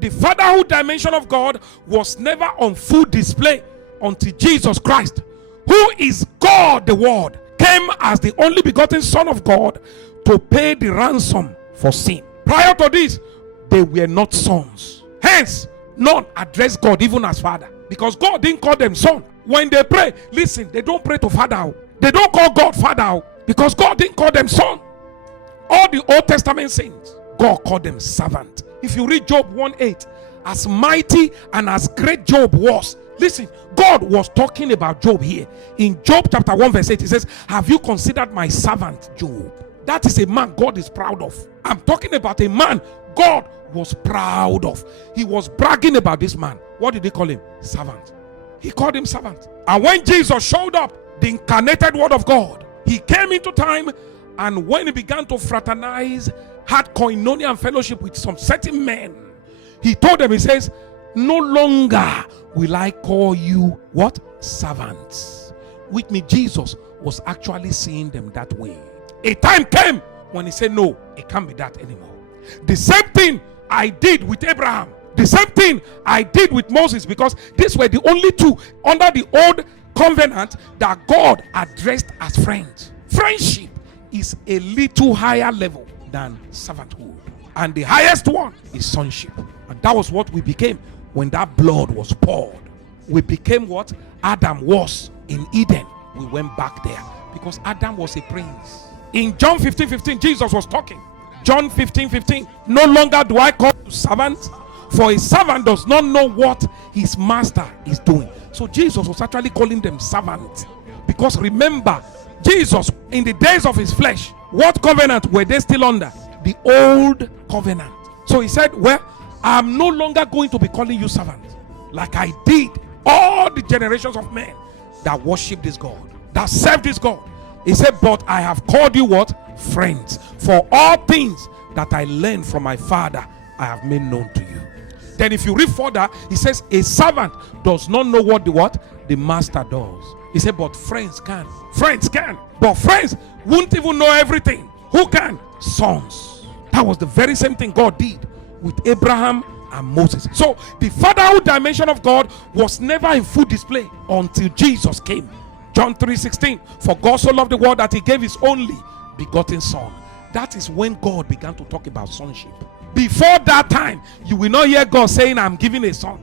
The fatherhood dimension of God was never on full display until Jesus Christ, who is God the Word, came as the only begotten Son of God to pay the ransom for sin. Prior to this, they were not sons. Hence, none addressed God even as Father, because God didn't call them son. When they pray, listen, they don't pray to Father. They don't call God Father, because God didn't call them son. All the Old Testament saints, God called them servant. If you read Job 1:8, as mighty and as great Job was, listen, God was talking about Job here. In Job chapter 1 verse 8, he says, have you considered my servant Job? That is a man God is proud of. I'm talking about a man God was proud of. He was bragging about this man. What did he call him? Servant. He called him servant. And when Jesus showed up, the incarnated Word of God, he came into time, and when he began to fraternize, had koinonia and fellowship with some certain men, he told them, he says, no longer will I call you what? Servants. With me, Jesus was actually seeing them that way. A time came when he said, no, it can't be that anymore. The same thing I did with Abraham. The same thing I did with Moses, because these were the only two under the old covenant that God addressed as friends. Friendship is a little higher level than servanthood. And the highest one is sonship. And that was what we became when that blood was poured. We became what Adam was in Eden. We went back there because Adam was a prince. In John 15:15, Jesus was talking. John 15:15, no longer do I call you servants, for a servant does not know what his master is doing. So Jesus was actually calling them servants, because remember, Jesus in the days of his flesh, what covenant were they still under? The old covenant. So he said, well, I'm no longer going to be calling you servants like I did all the generations of men that worship this God, that serve this God. He said, but I have called you what? Friends. For all things that I learned from my Father, I have made known to you. Then if you read further, he says, a servant does not know what the master does. He said, but friends can. Friends can. But friends won't even know everything. Who can? Sons. That was the very same thing God did with Abraham and Moses. So the fatherhood dimension of God was never in full display until Jesus came. John 3:16, for God so loved the world that he gave his only begotten son. That is when God began to talk about sonship. Before that time, you will not hear God saying, I'm giving a son.